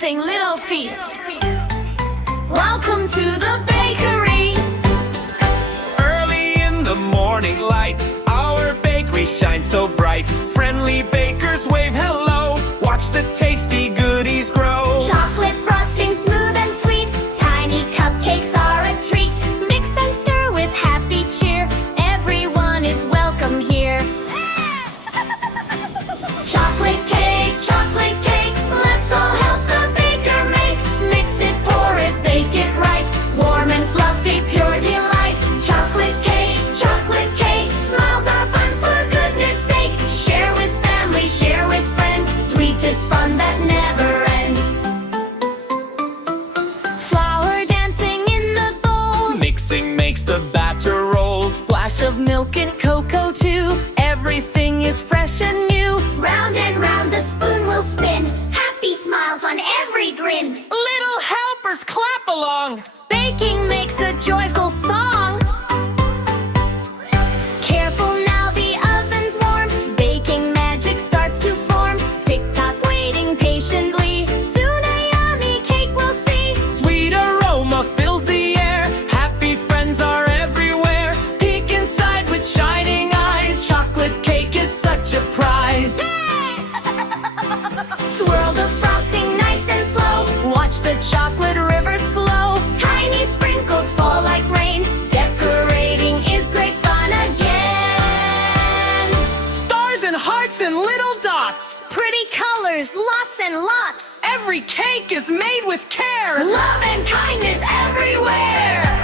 dancing little feet. Welcome to the bakery. Early in the morning light, our bakery shines so bright. Friendly bakers wave hello. Watch the tasty goodies grow. Chocolate frosting, smooth and sweet. Tiny cupcakes are a treat. Mix and stir with happy cheer. Everyone is welcome here. Chocolate cake, let's all help the baker make. Mix it, pour it, bake it right. Warm and fluffy, pure delight. Chocolate cake, smiles are fun for goodness sake. Share with family, share with friends. Sweetest fun that never ends. Flour dancing in the bowl. Mixing makes the batter roll. Splash of milk and cocoa too. Everything is fresh and new. Round and round the spoon will spin. Happy smiles on every grin. Little helpers clap along. Baking makes a joyful song. Careful now, the oven's warm. Baking magic starts to form. Tick-tock waiting patiently. Soon a yummy cake we'll see. Sweet aroma fills the air. Happy friends are everywhere. Peek inside with shining eyes. Chocolate cake is such a prize. Swirl the frosting nice and slow. Watch the chocolate rivers flow. Tiny sprinkles fall like rain. Decorating is great fun again. Stars and hearts and little dots. Pretty colors, lots and lots. Every cake is made with care. Love and kindness everywhere.